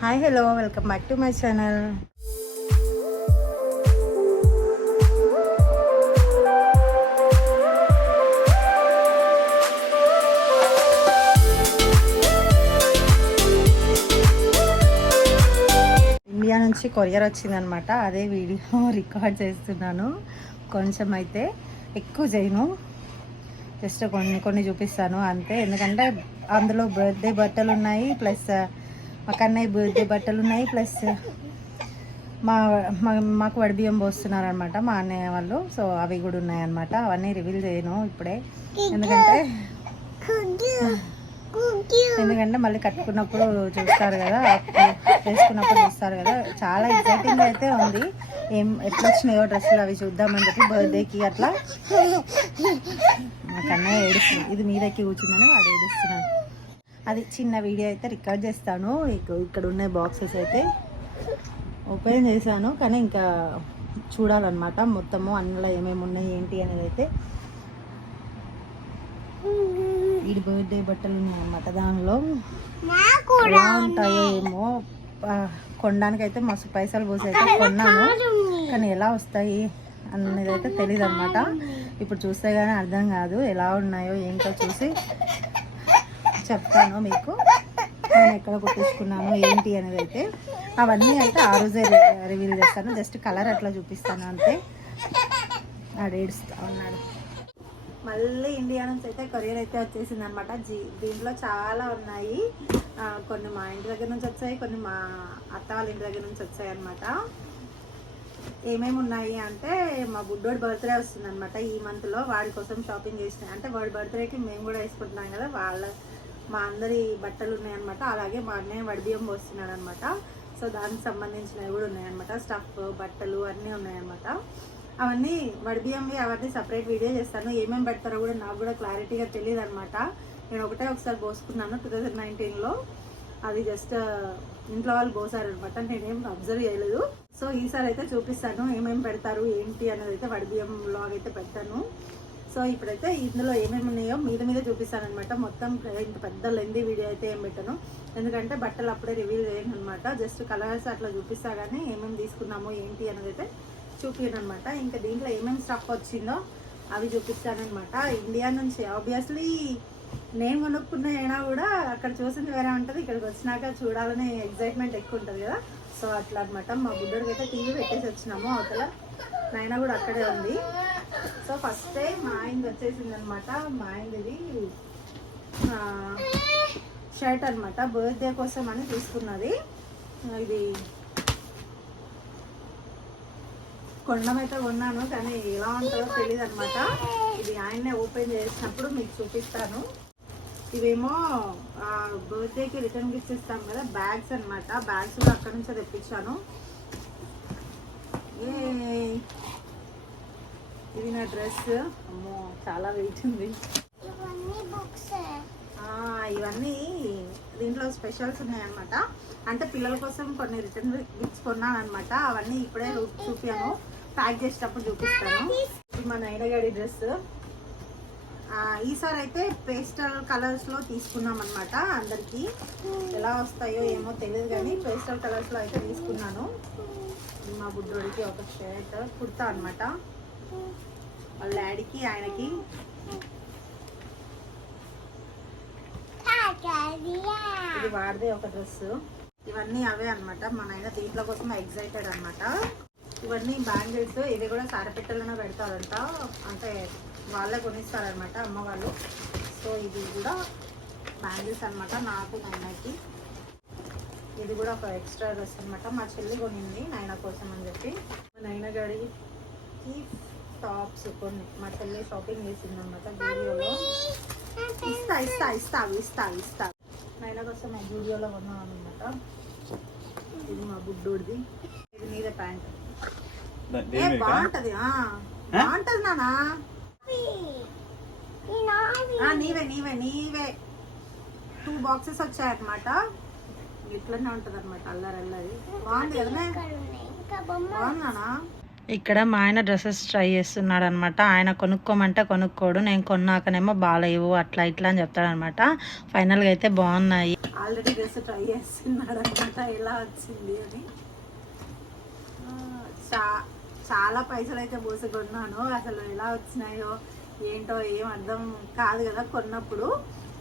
Hi hello welcome back to my channel India నుంచి courier వచ్చిందనమాట అదే వీడియో రికార్డ్ చేస్తున్నాను. కొంచెం అయితే ఎక్కువ చేయను. జస్ట్ కొన్ని కొన్ని చూపిస్తాను అంతే. ఎందుకంటే అందులో బర్త్డే బట్టలు ఉన్నాయి ప్లస్ మా కన్నయ్య బర్త్డే బట్టలు ఉన్నాయి ప్లస్ మా మా- మాకు వడిబియ్యం పోస్తున్నారు అనమాట మా అన్నయ్య వాళ్ళు. సో అవి కూడా ఉన్నాయన్నమాట. అవన్నీ రివీల్ చేయను ఇప్పుడే. ఎందుకంటే ఎందుకంటే మళ్ళీ కట్టుకున్నప్పుడు చూస్తారు కదా వేసుకున్నప్పుడు చూస్తారు కదా. చాలా ఎక్సైటింగ్ అయితే ఉంది. ఏం ఎట్లా వచ్చినాయో డ్రెస్సులు అవి చూద్దామని చెప్పి బర్త్డేకి అట్లా. మా కన్నయ్య ఏడుస్తుంది ఇది మీదకి కూర్చుందని వాడు ఏడుస్తున్నాడు. అది చిన్న వీడియో అయితే రికార్డ్ చేస్తాను. ఇక- ఇక్కడ ఉన్న బాక్సెస్ అయితే ఓపెన్ చేశాను. కానీ ఇంకా చూడాలన్నమాట. మొత్తము అందులో ఏమేమి ఉన్నాయి ఏంటి అనేది అయితే. వీడి బర్త్డే బట్టలు ఉన్నాయి అన్నమాట దానిలో ఎలా ఉంటాయో ఏమో. కొనడానికి అయితే మస్తు పైసలు పోసి అయితే కొన్నాను. కానీ ఎలా వస్తాయి అనేది అయితే తెలియదు అనమాట ఇప్పుడు చూస్తే కానీ అర్థం కాదు. ఎలా ఉన్నాయో ఏంటో చూసి చెప్తాను మీకు. నేను ఎక్కడ కుట్టించుకున్నాను ఏంటి అనేది అయితే అవన్నీ అయితే ఆ రోజే రివీల్ చేస్తాను. జస్ట్ కలర్ అట్లా చూపిస్తాను అంతే. ఆడు ఉన్నాడు. మళ్ళీ ఇండియా నుంచి అయితే కొరియర్ అయితే వచ్చేసింది అనమాట జీ దీంట్లో చాలా ఉన్నాయి. కొన్ని మా ఇంటి దగ్గర నుంచి వచ్చాయి కొన్ని మా అత్త వాళ్ళ ఇంటి దగ్గర నుంచి వచ్చాయి అనమాట ఏమేమి ఉన్నాయి అంటే మా బుడ్డోడి బర్త్డే వస్తుంది అనమాట ఈ మంత్లో వాడి కోసం షాపింగ్ చేసినాయి అంటే వాడి బర్త్డేకి మేము కూడా వేసుకుంటున్నాం కదా వాళ్ళ మా అందరి బట్టలు ఉన్నాయన్నమాట అలాగే మా అన్నయ్య వడిబియ్యం పోస్తున్నాడు అనమాట సో దానికి సంబంధించినవి కూడా ఉన్నాయన్నమాట. స్టఫ్ బట్టలు అన్నీ ఉన్నాయన్నమాట. అవన్నీ వడిబియ్యంవి అవన్నీ సపరేట్ వీడియో చేస్తాను. ఏమేమి పెడతారో కూడా నాకు కూడా క్లారిటీగా తెలియదు అనమాట నేను ఒకటే ఒకసారి పోసుకున్నాను టూ థౌజండ్ నైన్టీన్లో అది జస్ట్ ఇంట్లో వాళ్ళు పోసారనమాట నేనేం అబ్జర్వ్ చేయలేదు. సో ఈసారి అయితే చూపిస్తాను ఏమేమి పెడతారు ఏంటి అనేది అయితే వడిబియ్యం లాగ్ అయితే పెడతాను. సో ఇప్పుడైతే ఇందులో ఏమేమి ఉన్నాయో మీద మీద చూపిస్తానమాట మొత్తం ఇంత పెద్ద లెందీ వీడియో అయితే ఏం పెట్టను. ఎందుకంటే బట్టలు అప్పుడే రివీల్ చేయను అనమాట జస్ట్ కలర్స్ అట్లా చూపిస్తా కానీ ఏమేమి తీసుకున్నాము ఏంటి అనేది అయితే చూపించను అనమాట ఇంకా దీంట్లో ఏమేమి స్టఫ్ వచ్చిందో అవి చూపిస్తానమాట ఇండియా నుంచి ఆబ్వియస్లీ నేను కొనుక్కున్న అయినా కూడా అక్కడ చూసింది వేరే ఉంటుంది. ఇక్కడికి వచ్చినాక చూడాలనే ఎగ్జైట్మెంట్ ఎక్కువ ఉంటుంది కదా. సో అట్లా అనమాట మా బుడ్డోడికి అయితే టీవీ పెట్టేసి వచ్చినాము. అవతల నాయన కూడా అక్కడే ఉంది. సో ఫస్ట్ టైం మా ఆయనది వచ్చేసింది అనమాట మా ఆయనది షర్ట్ అనమాట. బర్త్డే కోసం అని తీసుకున్నది. ఇది కొండమైతే కొన్నాను కానీ ఎలా ఉంటుందో తెలియదు అనమాట ఇది ఆయన్నే ఓపెన్ చేసినప్పుడు మీకు చూపిస్తాను. ఇవేమో బర్త్డేకి రిటర్న్ గిఫ్ట్స్ ఇస్తాం కదా బ్యాగ్స్ అన్నమాట. బ్యాగ్స్ కూడా అక్కడ నుంచే తెప్పించాను. ఇది నా డ్రెస్. అమ్మో చాలా వెయిట్ ఉంది. ఇవన్నీ దీంట్లో స్పెషల్స్ ఉన్నాయన్నమాట. అంటే పిల్లల కోసం కొన్ని రిటర్న్ గిఫ్ట్స్ కొన్నాను అనమాట అవన్నీ ఇప్పుడే చూపాను. ప్యాక్ చేసేటప్పుడు చూపిస్తాను. ఇది మా నైనగాడి డ్రెస్. ఈసారి అయితే పేస్టల్ కలర్స్లో తీసుకున్నాం అనమాట అందరికీ. ఎలా వస్తాయో ఏమో తెలియదు కానీ పేస్టల్ కలర్స్లో అయితే తీసుకున్నాను. మా బుడ్డోడికి ఒక షర్ట్ కుర్తా అనమాట వాళ్ళ డాడీకి ఆయనకి. ఇది వాడిదే ఒక డ్రెస్. ఇవన్నీ అవే అనమాట మా నాయన దీంట్లో కోసం ఎగ్జైటెడ్ అనమాట ఇవన్నీ బ్యాంగిల్స్ ఇవి కూడా సారపెట్టెలోనే పెడతారంట. అంటే వాళ్ళే కొనిస్తారనమాట అమ్మ వాళ్ళు సో ఇది కూడా బ్యాంగిల్స్ అన్నమాట నాకు నాయనకి ఇది కూడా ఒక ఎక్స్ట్రా డ్రెస్ అన్నమాట. మా చెల్లి కొనింది నాయన కోసం అని చెప్పి. మా నాయన గడికి టాప్స్ కొన్ని. మా చెల్లి షాపింగ్ చేసింది అనమాట వీడియోలో. ఇస్తా ఇస్తా ఇస్తా ఇస్తా ఇస్తా. నాయన కోసం మా జూడియోలో కొన్నాం అనమాట ఇది మా బుడ్డోడిది. ఇది మీద ప్యాంట్. ఏ బాగుంటది. బాగుంటది నానా నీవే నీవే నీవే. టూ బాక్సెస్ వచ్చాయన్నమాట. ఇట్లనే ఉంటది అనమాట అల్లరి అల్లరి. బాగుంది ఇక్కడ మా ఆయన డ్రెస్సెస్ ట్రై చేస్తున్నాడు అనమాట ఆయన కొనుక్కోమంటే కొనుక్కోడు నేను కొన్నాకనేమో బాగాలేవు అట్లా ఇట్లా అని చెప్తాడు అనమాట ఫైనల్గా అయితే బాగున్నాయి. ఆల్రెడీ డ్రెస్ ట్రై చేస్తున్నాడు అనమాట ఎలా వచ్చింది అని. చాలా పైసలు అయితే పోసి కొన్నాను అసలు ఎలా వచ్చినాయో. ఏంటో ఏం అర్థం కాదు కదా కొన్నప్పుడు.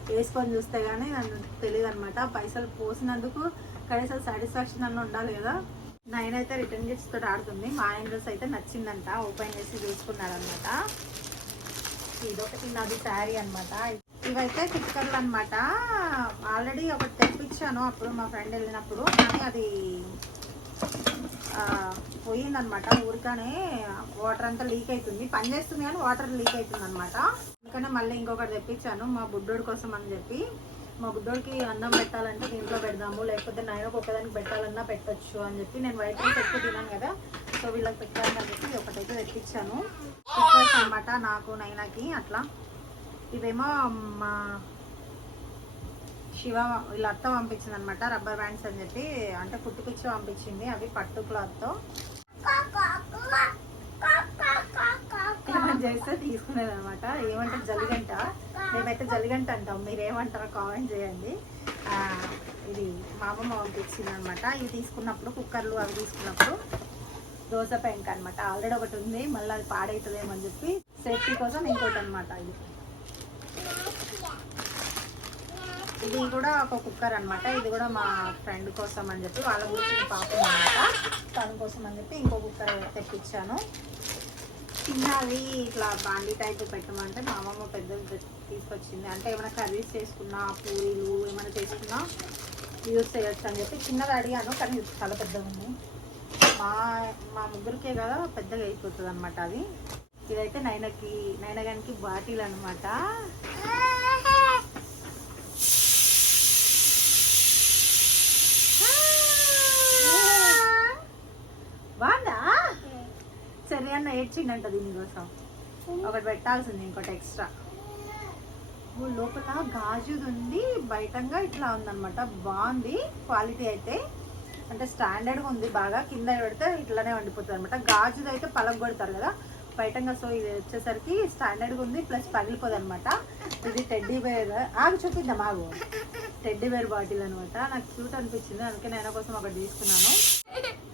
వేసుకొని చూస్తే కానీ నన్ను తెలియదు అనమాట పైసలు పోసినందుకు కనీసం సాటిస్ఫాక్షన్ అన్న ఉండాలి కదా. నేనైతే రిటర్న్ గిఫ్ట్స్ తోటి ఆడుతుంది. మా ఆయన డ్రెస్ అయితే నచ్చిందంట. ఓపెన్ చేసి చూసుకున్నాడనమాట ఇదొకటి నాది శారీ అనమాట ఇవైతే స్టిక్కర్లు అనమాట ఆల్రెడీ ఒకటి తెప్పించాను అప్పుడు మా ఫ్రెండ్ వెళ్ళినప్పుడు కానీ అది పోయిందనమాట ఊరికనే. వాటర్ అంతా లీక్ అవుతుంది పని చేస్తుంది కానీ వాటర్ లీక్ అవుతుంది అనమాట అందుకనే మళ్ళీ ఇంకొకటి తెప్పించాను. మా బుడ్డోడి కోసం అని చెప్పి. మా బుడ్డోడికి అన్నం పెట్టాలంటే దీంట్లో పెడదాము. లేకపోతే నైన్కి ఒకదానికి పెట్టాలన్నా పెట్టొచ్చు అని చెప్పి నేను వైట్ రైస్ ఎక్కువ తిన్నాను కదా. సో వీళ్ళకి పెట్టాలని చెప్పి ఒకటైతే తెప్పించాను. అనమాట నాకు నైనాకి అట్లా. ఇవేమో మా శివ వీళ్ళ అత్త పంపించింది అనమాట రబ్బర్ బ్యాండ్స్ అని చెప్పి. అంటే కుట్టిపిచ్చి పంపించింది అవి పట్టు క్లాత్తో చేస్తే తీసుకునేది అనమాట ఏమంటే జలిగంట మేమైతే జలిగంట అంటాం. మీరు ఏమంటారో కామెంట్ చేయండి ఇది మా అమ్మమ్మ పంపించింది అనమాట ఇవి తీసుకున్నప్పుడు కుక్కర్లు అవి తీసుకున్నప్పుడు దోశ పెంక అనమాట ఆల్రెడీ ఒకటి ఉంది. మళ్ళీ అది పాడవుతుందేమో అని చెప్పి సేఫ్టీ కోసం ఇంకోటి అనమాట ఇది. ఇది కూడా ఒక కుక్కర్ అనమాట ఇది కూడా మా ఫ్రెండ్ కోసం అని చెప్పి వాళ్ళ గురించి పాపం అనమాట తన కోసం అని చెప్పి ఇంకో కుక్కర్ తెప్పించాను. చిన్నవి ఇట్లా బాండీ టైప్ పెట్టమంటే మా అమ్మమ్మ పెద్దది తీసుకొచ్చింది. అంటే ఏమైనా కర్రీస్ చేసుకున్నా పూరీలు ఏమైనా చేసుకున్నా యూజ్ చేయొచ్చు అని చెప్పి చిన్నది అడిగాను కానీ చాలా పెద్దగా ఉంది. మా మా ముగ్గురికే కదా పెద్దగా అయిపోతుంది అనమాట అది. ఇదైతే నైనకి నైనగానికి బాటిల్ అనమాట బాగుందా తెచ్చిండంట దీనికోసం ఒకటి పెట్టాల్సింది ఇంకోటి ఎక్స్ట్రా లోపల గాజుది ఉంది బయటంగా ఇట్లా ఉందన్నమాట. బాగుంది క్వాలిటీ అయితే. అంటే స్టాండర్డ్గా ఉంది బాగా కింద పెడితే ఇట్లానే వండిపోతుంది అనమాట గాజుది అయితే పలగొడతారు కదా బయటంగా సో ఇది వచ్చేసరికి స్టాండర్డ్గా ఉంది ప్లస్ పగిలిపోదు అనమాట ఇది టెడ్డీ బేర్ ఆగు చూపిద్దాం ఆగు టెడ్డీ బేర్ బాటిల్ అనమాట. నాకు క్యూట్ అనిపించింది అందుకే నేను కోసం ఒకటి తీసుకున్నాను.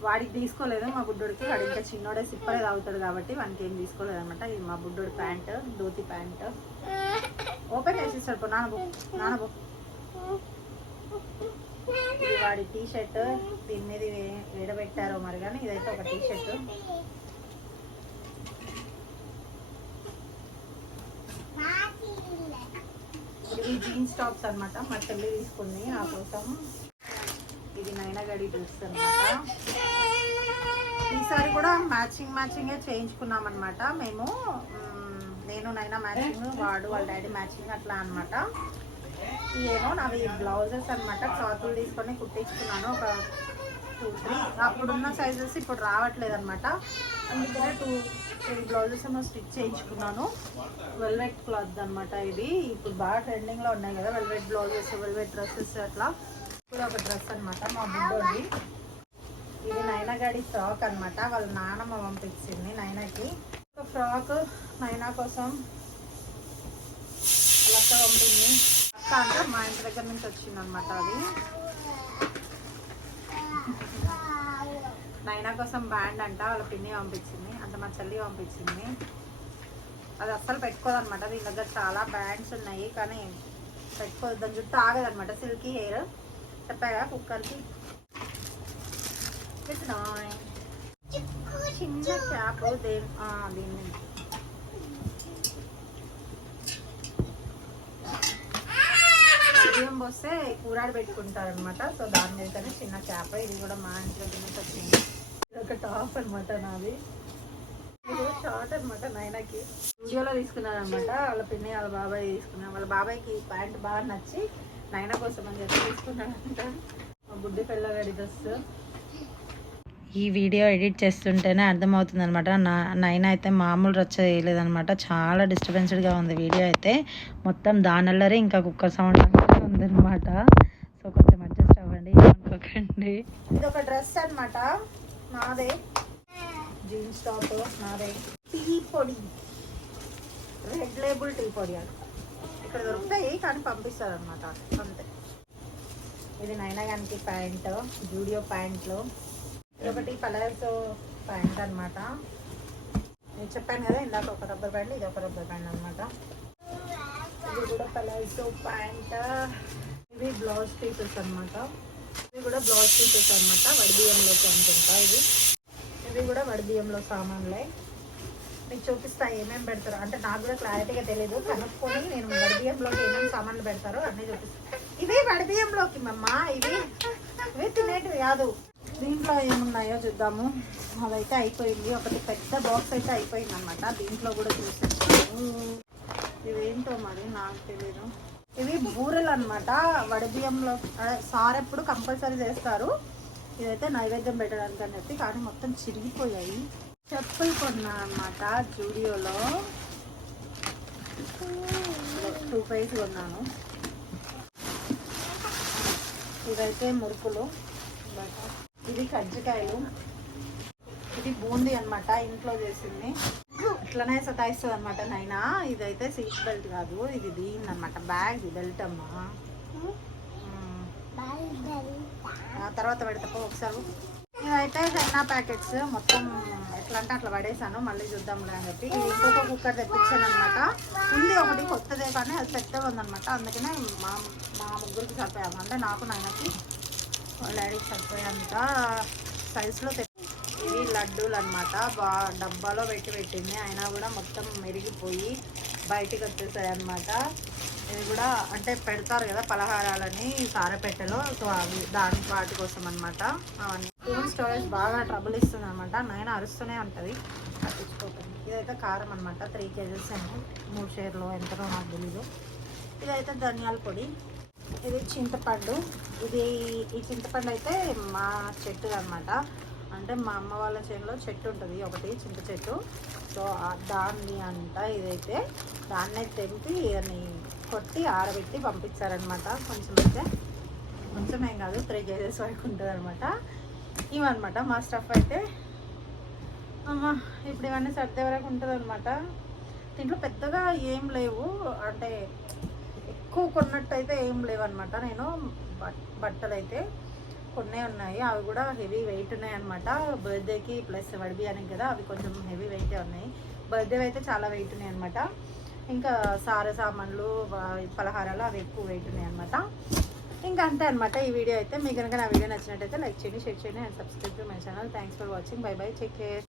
వాడికి తీసుకోలేదు మా బుడ్డోడికి. వాడు ఇంకా చిన్నోడే సిప్పలే తాగుతాడు కాబట్టి వానికి ఏం తీసుకోలేదు అనమాట ఇది మా బుడ్డోడి ప్యాంట్ ధోతి ప్యాంట్. ఓపెన్ చేసేసాడు పో నానబో నానబో. ఇది వాడి టీ షర్ట్ దీని మీద ఏడబెట్టారో మరి కానీ ఇదైతే ఒక టీ షర్ట్ ఈ జీన్స్ టాప్స్ అనమాట మా చెల్లి తీసుకుంది ఆ కోసం ఇది నైనగడి డ్రెస్ అనమాట ఈసారి కూడా మ్యాచింగ్ మ్యాచింగే చేయించుకున్నాం అనమాట మేము నేను నైనా మ్యాచింగ్ వాడు వాళ్ళ డాడీ మ్యాచింగ్ అట్లా అనమాట ఏమో నావి బ్లౌజెస్ అనమాట క్లాతులు తీసుకొని కుట్టించుకున్నాను ఒక టూ త్రీ. అప్పుడున్న సైజెస్ ఇప్పుడు రావట్లేదు అనమాట అందుకనే టూ నేను బ్లౌజెస్ ఏమో స్టిచ్ చేయించుకున్నాను. వెల్వెట్ క్లాత్ అనమాట ఇది. ఇప్పుడు బాగా ట్రెండింగ్లో ఉన్నాయి కదా వెల్వెట్ బ్లౌజెస్ వెల్వెట్ డ్రెస్సెస్ అట్లా. ఇప్పుడు ఒక డ్రెస్ అనమాట మా బుడ్డోది ఇది నైనాగాడి ఫ్రాక్ అన్నమాట. వాళ్ళ నాన్నమ్మ పంపించింది నైనాకి. ఒక ఫ్రాక్ నైనా కోసం లక్క పంపింది. లక్క అంటే మా ఇంటి దగ్గర నుంచి వచ్చింది అనమాట అది. నైనా కోసం బ్యాండ్ అంట వాళ్ళ పిన్ని పంపించింది అంత మా చెల్లి పంపించింది. అది అస్సలు పెట్టుకోదన్నమాట దీని దగ్గర చాలా బ్యాండ్స్ ఉన్నాయి కానీ పెట్టుకోదు దాని జుట్టు ఆగదన్నమాట సిల్కీ హెయిర్ చెప్పాగా కుక్కర్కి. చిన్న క్యాప్ దేని దీన్ని. బియ్యం పోస్తే కూరాడు పెట్టుకుంటారు అనమాట సో దాని మీదనే చిన్న చేప ఇది కూడా మా ఇంట్లో నుంచి వచ్చింది. ఇది ఒక టాప్ అనమాట నాది. షార్ట్ అనమాట నైనాకి. వీడియోలో తీసుకున్నారనమాట వాళ్ళ పిన్ని వాళ్ళ బాబాయ్ తీసుకున్నాను వాళ్ళ బాబాయ్కి ప్యాంట్ బాగా నచ్చి నైనా కోసం అని చెప్పి తీసుకున్నాడంట మా బుడ్డి పిల్లగాడి డ్రెస్ ఈ వీడియో ఎడిట్ చేస్తుంటేనే అర్థమవుతుంది అనమాట నా నైన్ అయితే మామూలు రచ్చ చేయలేదనమాట చాలా డిస్టర్బెన్స్డ్గా ఉంది వీడియో అయితే. మొత్తం దానల్లరే ఇంకా కుక్కర్ సౌండ్ ఉందనమాట సో కొంచెం అడ్జస్ట్ అవ్వండి అనుకోకండి ఇది ఒక డ్రెస్ అనమాట నాదే. జీన్స్ టాప్ నాదే. టీ పొడి. రెడ్ లేబుల్ టీ పొడి అంట. ఇక్కడ దొరుకుతాయి కానీ పంపిస్తారు అనమాట అంతే. ఇది నైనాగానికి ప్యాంట్ జూడియో ప్యాంట్లో. ఒకటి పలాసో ప్యాంట్ అనమాట నేను చెప్పాను కదా ఇందాక ఒక రబ్బర్ ప్యాంట్ ఇది ఒక రబ్బర్ ప్యాంట్ అనమాట ఇది కూడా పలాసో ప్యాంట్ ఇవి బ్లౌజ్ పీసెస్ అన్నమాట. ఇవి కూడా బ్లౌజ్ పీసెస్ అనమాట వడిబియ్యంలోకి అనుకుంటా ఇది. ఇవి కూడా వడిబియ్యంలో సామాన్లే. మీకు చూపిస్తా ఏమేమి పెడతారు. అంటే నాకు కూడా క్లారిటీగా తెలియదు కనుక్కొని నేను వడిబియ్యంలోకి ఏమేమి సామాన్లు పెడతారో అన్నీ చూపిస్తాను ఇవి వడిబియ్యంలోకి మమ్మ ఇవి. ఇవి తినేటివి కాదు. దీంట్లో ఏమున్నాయో చూద్దాము. అదైతే అయిపోయింది. ఒకటి పెద్ద బాక్స్ అయితే అయిపోయింది అనమాట దీంట్లో కూడా చూసేస్తాము. ఇవేంటో మరి నాకు తెలియదు ఇవి బూరెలు అనమాట వడబియ్యంలో సార్ ఎప్పుడు కంపల్సరీ చేస్తారు. ఇదైతే నైవేద్యం పెట్టడానికి అని చెప్పి కానీ మొత్తం చిరిగిపోయాయి. చెప్పులు కొన్నా అనమాట జూడియోలో. టూ పైస్ కొన్నాను. ఇదైతే మురుకులు. ఇది కజ్జికాయలు. ఇది బూందీ అన్నమాట ఇంట్లో చేసింది. ఇట్లనే సతాయిస్తుంది అనమాట నైనా. ఇదైతే సీట్ బెల్ట్ కాదు ఇది దీని అనమాట బ్యాగ్ బెల్ట్ అమ్మా. తర్వాత పెడతా ఒకసారి. ఇదైతే చైనా ప్యాకెట్స్ మొత్తం ఎట్లా అంటే అట్లా పడేసాను మళ్ళీ చూద్దాంలే అని చెప్పి. ఇంకొక కుక్కర్ తెప్పించాను అనమాట ఉంది ఒకటి కొత్తదే కానీ అది పెద్దగా ఉందన్నమాట. అందుకనే మా మా ముగ్గురికి సరిపోయాము. అంటే నాకు నాయనకి వాళ్ళ డాడీకి సరిపోయేంత సైజులో ఇవి లడ్డూలు అనమాట బా డబ్బాలో పెట్టి పెట్టింది. అయినా కూడా మొత్తం మెరిగిపోయి బయటికి వచ్చేసాయి అనమాట ఇవి కూడా అంటే పెడతారు కదా పలహారాలని సారపెట్టెలో. సో అవి దాని వాటి కోసం అనమాట అవన్నీ. ఫోన్ స్టోరేజ్ బాగా ట్రబుల్ ఇస్తుంది అనమాట నైన్ అరుస్తూనే ఉంటుంది. పట్టించుకోకండి. ఇదైతే కారం అనమాట త్రీ కేజెస్ ఏమో. మూడు షేర్లో ఎంతనో నాకు తెలీదు. ఇదైతే ధనియాల పొడి. ఇది చింతపండు. ఇది ఈ చింతపండు అయితే మా చెట్టు అనమాట అంటే మా అమ్మ వాళ్ళ చేనులో చెట్టు ఉంటుంది. ఒకటి చింత చెట్టు. సో దాన్ని అంట ఇదైతే దాన్నే తెంపి అని కొట్టి ఆరబెట్టి పంపించారనమాట కొంచెం అయితే కొంచెం ఏం కాదు త్రీ కేజెస్ వరకు ఉంటుంది అనమాట ఇవన్నమాట మా స్టఫ్ అయితే. అమ్మ ఇప్పుడు ఇవన్నీ సర్దే వరకు ఉంటుంది అనమాట దీంట్లో పెద్దగా ఏం లేవు. అంటే ఎక్కువ కొన్నట్టు అయితే ఏం లేవన్నమాట. నేను బట్- బట్టలు అయితే కొన్నే ఉన్నాయి. అవి కూడా హెవీ వెయిట్ ఉన్నాయి అనమాట బర్త్డేకి ప్లస్ వడిబియానికి కదా అవి కొంచెం హెవీ వెయిటే ఉన్నాయి. బర్త్డే అయితే చాలా వెయిట్ ఉన్నాయి అనమాట ఇంకా సార సామాన్లు పలహారాలు అవి ఎక్కువ వెయిట్ ఉన్నాయి అనమాట ఇంకా అంతే అనమాట ఈ వీడియో అయితే. మీకు కనుక నా వీడియో నచ్చినట్టయితే లైక్ చేయండి షేర్ చేయండి and subscribe to my channel. Thanks for watching. Bye bye. Take care.